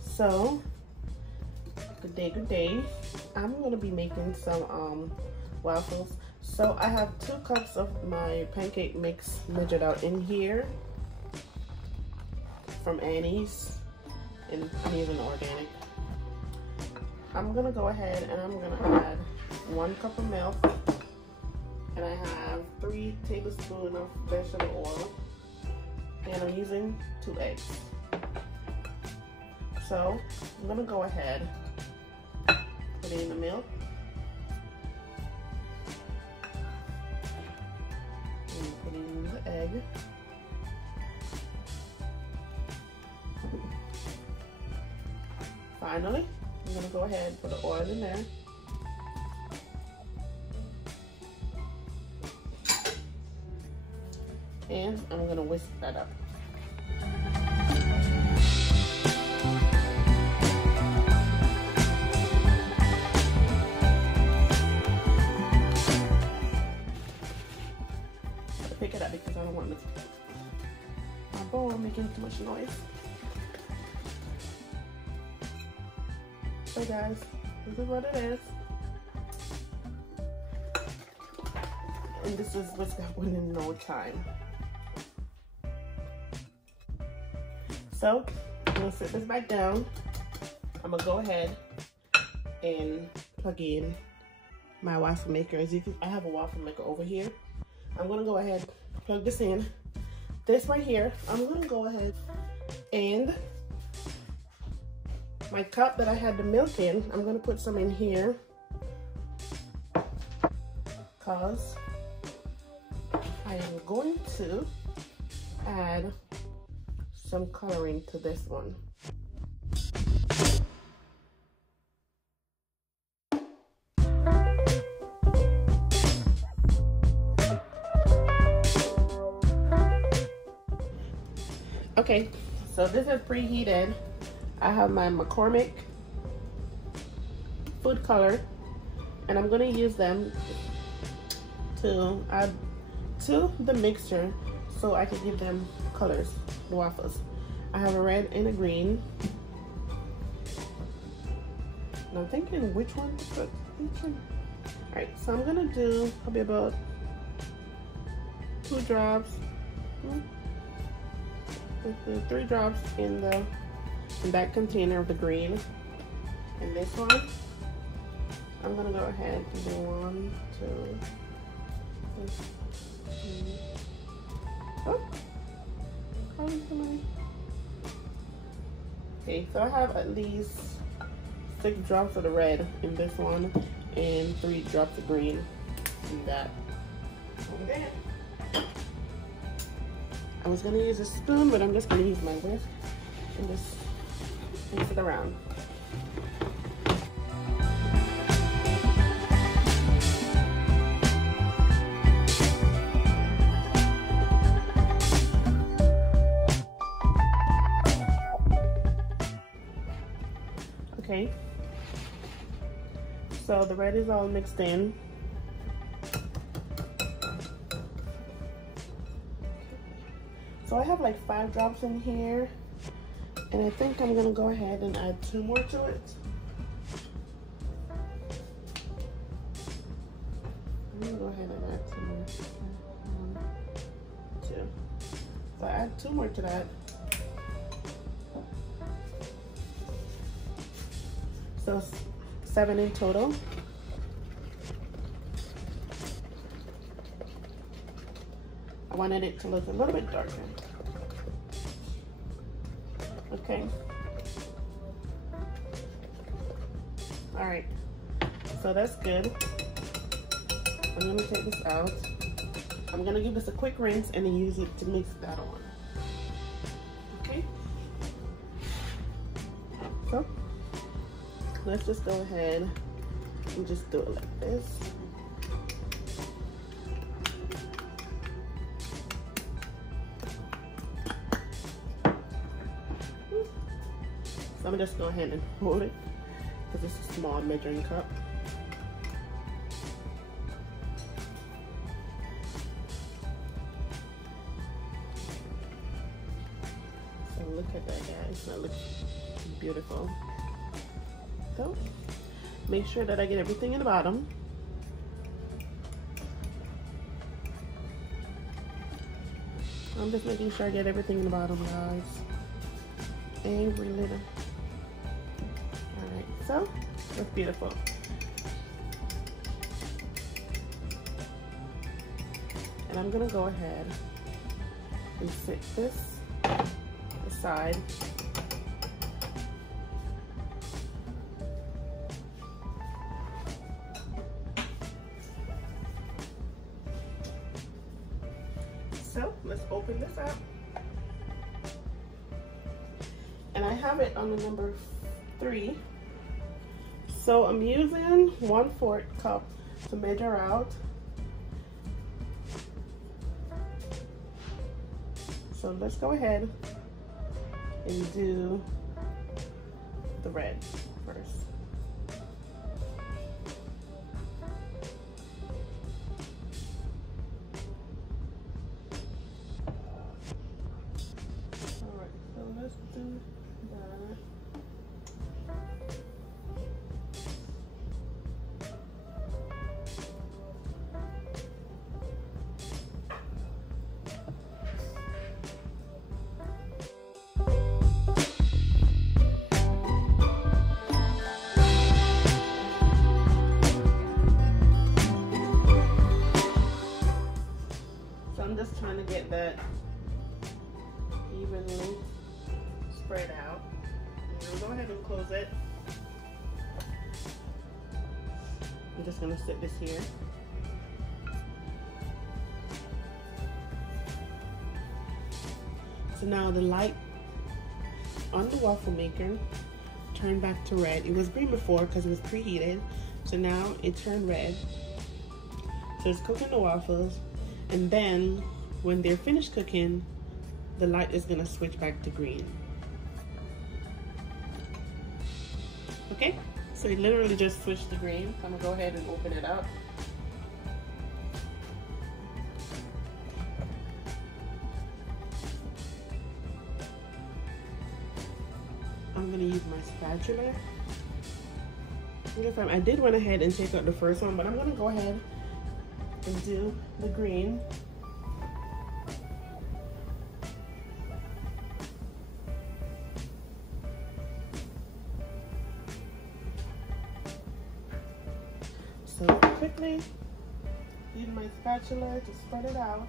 So good day. I'm gonna be making some waffles. So I have 2 cups of my pancake mix measured out in here from Annie's, and I'm using organic. I'm gonna go ahead and I'm gonna add 1 cup of milk, and I have 3 tablespoons of vegetable oil, and I'm using 2 eggs. So I'm gonna go ahead, put in the milk, and put in the egg. Finally, I'm gonna go ahead and put the oil in there. And I'm gonna whisk that up. Pick it up because I don't want my bowl making too much noise. So guys, this is what it is. And this is what's happening in no time. So I'm gonna sit this back down. I'm gonna go ahead and plug in my waffle maker. As you can, I have a waffle maker over here. I'm gonna go ahead, plug this in. This right here, I'm gonna go ahead and my cup that I had the milk in, I'm gonna put some in here because I am going to add some coloring to this one. Okay, so this is preheated. I have my McCormick food color, and I'm gonna use them to add to the mixture so I can give them colors, the waffles. I have a red and a green. And I'm thinking which one to put each one. All right, so I'm gonna do probably about 2 drops. 3 drops in that container of the green. And this one, I'm gonna go ahead and do 1, 2, 3. Oh, okay, so I have at least 6 drops of the red in this one and 3 drops of green in that over there. I was gonna use a spoon, but I'm just gonna use my whisk and just mix it around. Okay, so the red is all mixed in. So I have like 5 drops in here, and I think I'm gonna go ahead and add 2 more to it. I'm gonna go ahead and add 2 more. 1, 2. So I add 2 more to that. So 7 in total. I wanted it to look a little bit darker. Okay. All right, so that's good. I'm gonna take this out. I'm gonna give this a quick rinse and then use it to mix that on. Okay. So let's just go ahead and just do it like this. So I'm gonna just go ahead and hold it because it's a small measuring cup. So look at that, guys. Now look. Beautiful. So make sure that I get everything in the bottom. I'm just making sure I get everything in the bottom, guys. Every little. Alright, so that's beautiful. And I'm gonna go ahead and set this aside. So let's open this up. And I have it on the number 3. So I'm using 1/4 cup to measure out. So let's go ahead and do the red first. All right, so let's do that. I'm just trying to get that evenly spread out. I'm gonna go ahead and close it. I'm just gonna sit this here. So now the light on the waffle maker turned back to red. It was green before because it was preheated. So now it turned red. So it's cooking the waffles. And then when they're finished cooking, the light is gonna switch back to green. Okay, so it literally just switched to green. I'm gonna go ahead and open it up. I'm gonna use my spatula. I did went ahead and take out the first one, but I'm gonna go ahead and do the green. So quickly use my spatula to spread it out,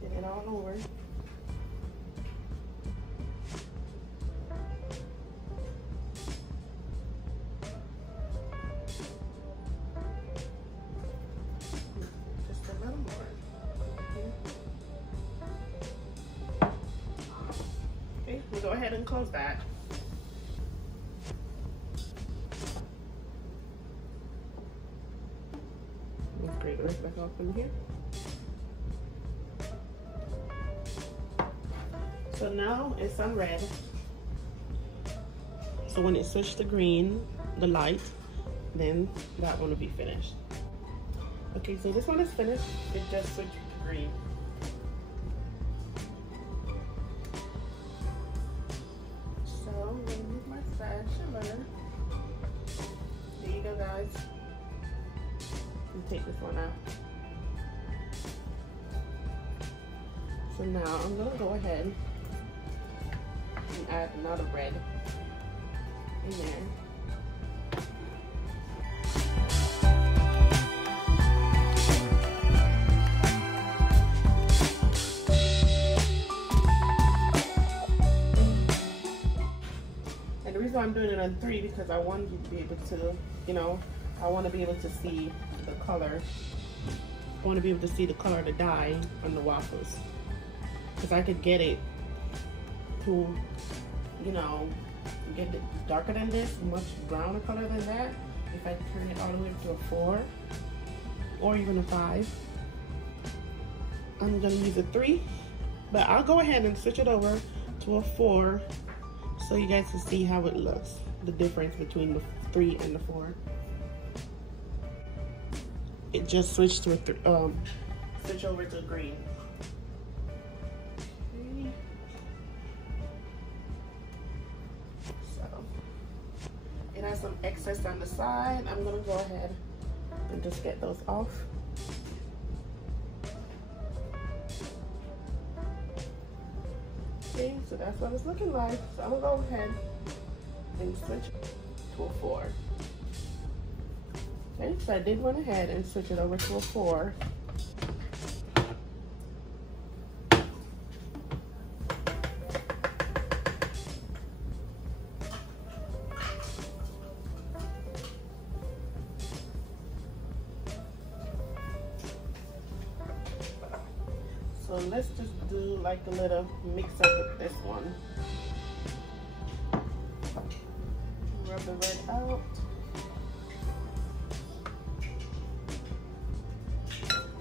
get it all over. We'll go ahead and close that. Let's break the rest back off in here. So now it's on red. So when it switched to green, the light, then that one will be finished. Okay, so this one is finished. It just switched to green. I'm gonna use my spatula. There you go, guys. And take this one out. So now I'm gonna go ahead and add another red in there. I'm doing it on 3 because I want you to be able to, you know, I want to be able to see the color. I want to be able to see the color of the dye on the waffles, because I could get it to, you know, get it darker than this, much browner color than that, if I turn it all the way to a 4 or even a 5. I'm gonna use a 3, but I'll go ahead and switch it over to a 4 so you guys can see how it looks, the difference between the 3 and the 4. It just switched to a switch over to green. Okay. some excess on the side. I'm gonna go ahead and just get those off. Okay, so that's what it's looking like. So I'm gonna go ahead and switch to a 4. Okay, so I did went ahead and switch it over to a 4. So let's just do like a little mix up with this one. Rub the red out.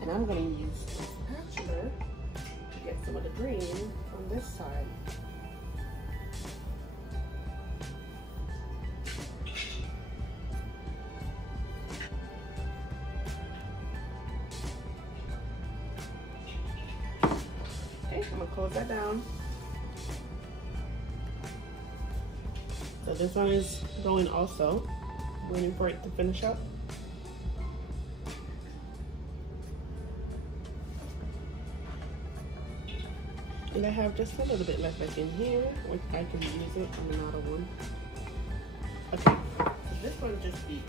And I'm going to use a spatula to get some of the green on this side. Okay, I'm going to close that down. So this one is going also, waiting for it to finish up. And I have just a little bit left back in here, which I can use it on another one. Okay, so this one just be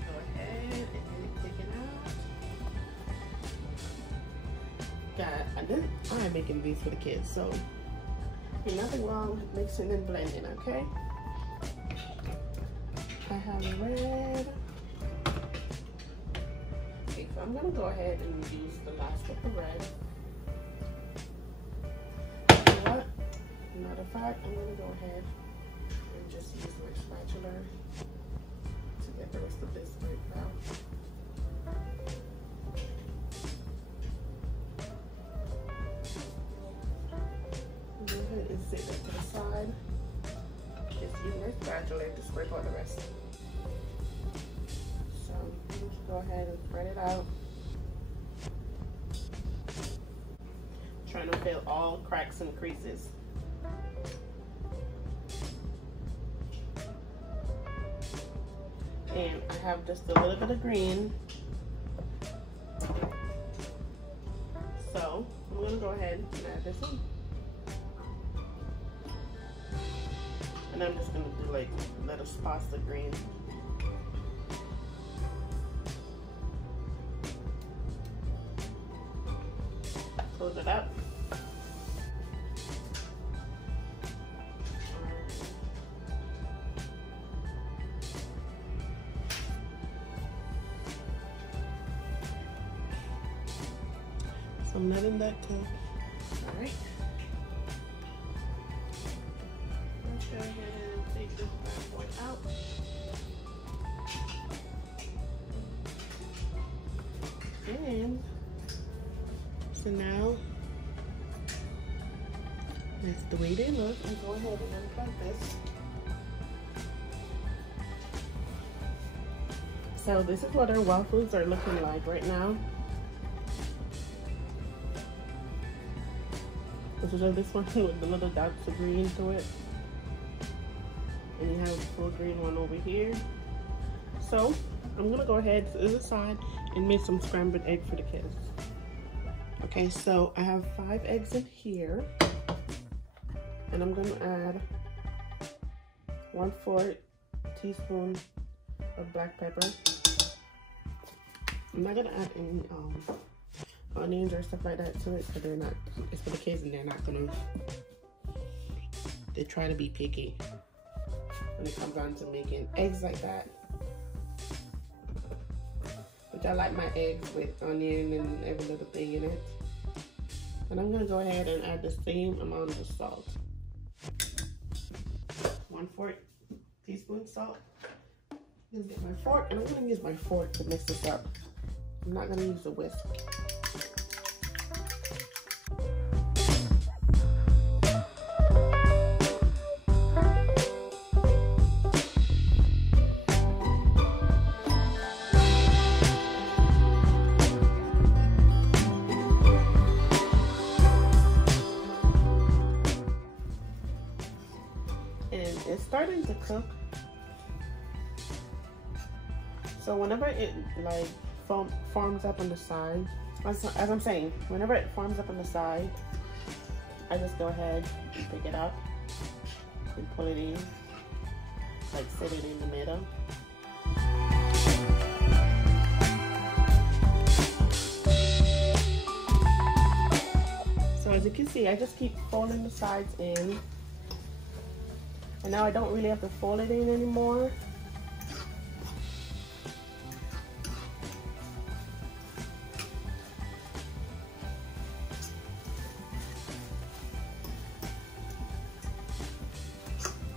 go ahead and take it out. God, I'm making these for the kids, so there's nothing wrong with mixing and blending, okay? I have red. So I'm gonna go ahead and use the last of the red. You know what? Matter of fact, I'm gonna go ahead and just use my spatula to get the rest of this right out. Go ahead and sit that to the side. Just use my spatula to scrape out the rest. Just go ahead and spread it out. Trying to fill all cracks and creases. And I have just a little bit of green. So I'm gonna go ahead and add this in. And I'm just gonna do like little spots of green. Close it up. So I'm letting that cook. All right. Let's go ahead and take this bad boy out. And so now, that's the way they look. I'll go ahead and unplug this. So this is what our waffles are looking like right now. So this one with the little dots of green to it. And you have the full green one over here. So I'm gonna go ahead to the side and make some scrambled egg for the kids. Okay, so I have 5 eggs in here, and I'm gonna add 1/4 teaspoon of black pepper. I'm not gonna add any onions or stuff like that to it, because they're not, it's for the kids and they're not gonna, they try to be picky when it comes down to making eggs like that. Which I like my eggs with onion and every little thing in it. And I'm gonna go ahead and add the same amount of salt. 1/4 teaspoon salt. I'm gonna get my fork, and I'm gonna use my fork to mix this up. I'm not gonna use a whisk. cook. So whenever it like forms up on the side, as I'm saying, whenever it forms up on the side, I just go ahead and pick it up and pull it in, like set it in the middle. So as you can see, I just keep folding the sides in. And now I don't really have to fold it in anymore.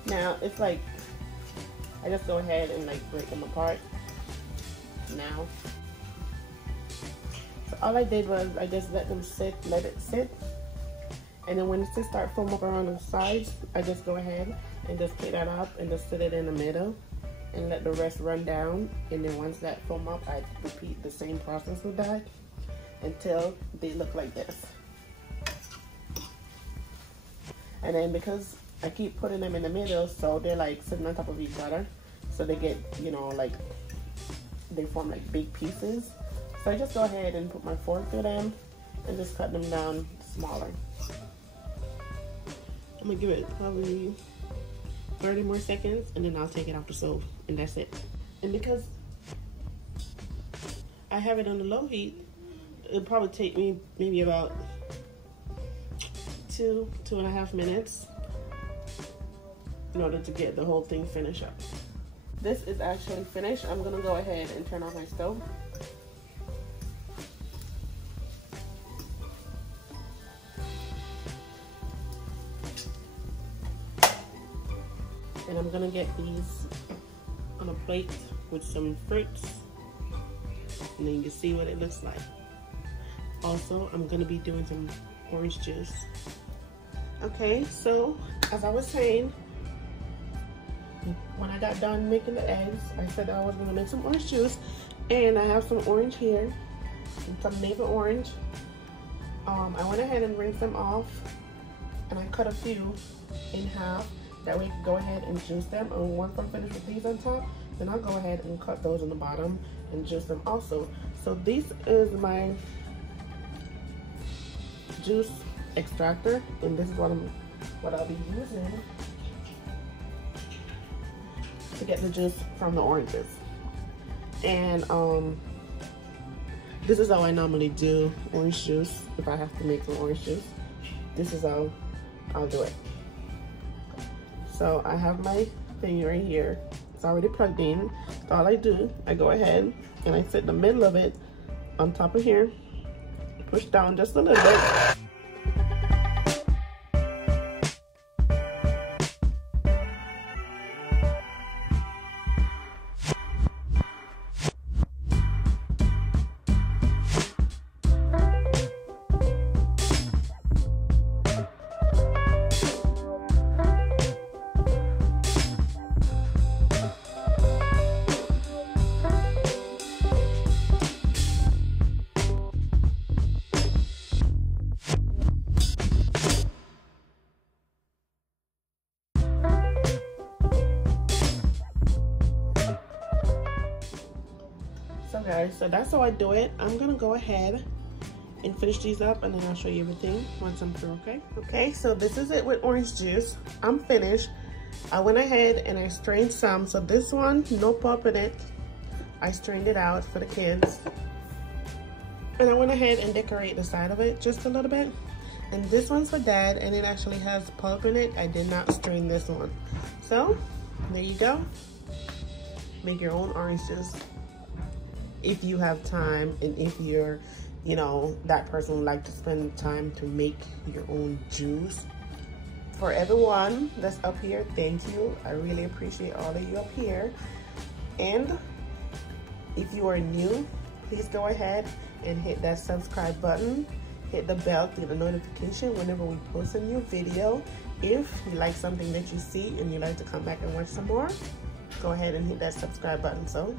Now it's like, I just go ahead and like break them apart now. So all I did was I just let it sit. And then when it start foaming up around the sides, I just go ahead and just pick that up and just sit it in the middle and let the rest run down. And then once that foam up, I repeat the same process with that until they look like this. And then because I keep putting them in the middle, so they're like sitting on top of each other, so they get, you know, like they form like big pieces. So I just go ahead and put my fork through them and just cut them down smaller. I'm gonna give it probably 30 more seconds and then I'll take it off the stove, and that's it. And because I have it on the low heat, it'll probably take me maybe about 2.5 minutes in order to get the whole thing finished up. This is actually finished. I'm gonna go ahead and turn off my stove. And I'm gonna get these on a plate with some fruits, and then you can see what it looks like. Also, I'm gonna be doing some orange juice. Okay, so as I was saying, when I got done making the eggs, I said I was gonna make some orange juice, and I have some orange here, some neighbor orange. I went ahead and rinsed them off, and I cut a few in half. That way you can go ahead and juice them. And once I'm finished with these on top, then I'll go ahead and cut those on the bottom and juice them also. So this is my juice extractor, and this is what I'll be using to get the juice from the oranges. And this is how I normally do orange juice. If I have to make some orange juice, this is how I'll do it. So I have my thing right here. It's already plugged in. So all I do, I go ahead and I sit in the middle of it on top of here, push down just a little bit. Guys, so that's how I do it. I'm gonna go ahead and finish these up, and then I'll show you everything once I'm through. Okay, so this is it with orange juice. I'm finished. I went ahead and I strained some. So this one, no pulp in it. I strained it out for the kids, and I went ahead and decorate the side of it just a little bit. And this one's for Dad, and it actually has pulp in it. I did not strain this one. So there you go. Make your own orange juice if you have time, and if you're, you know, that person who like to spend time to make your own juice. For everyone that's up here, thank you. I really appreciate all of you up here. And if you are new, please go ahead and hit that subscribe button, hit the bell to get a notification whenever we post a new video. If you like something that you see and you'd like to come back and watch some more, go ahead and hit that subscribe button. So